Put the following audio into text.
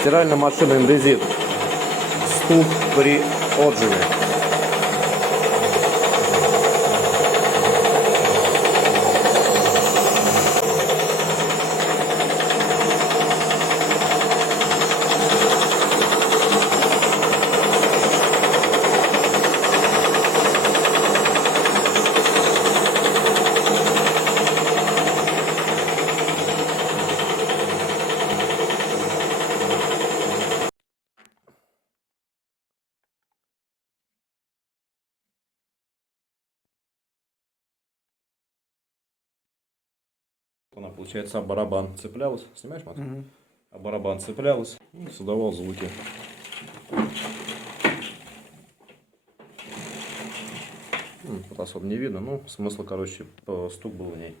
Стиральная машина Индезит. Стук при отжиме. Она, получается, барабан цеплялась. Снимаешь, Макс? А барабан цеплялась и создавал звуки. Вот особо не видно, но смысл, короче, стук был в ней.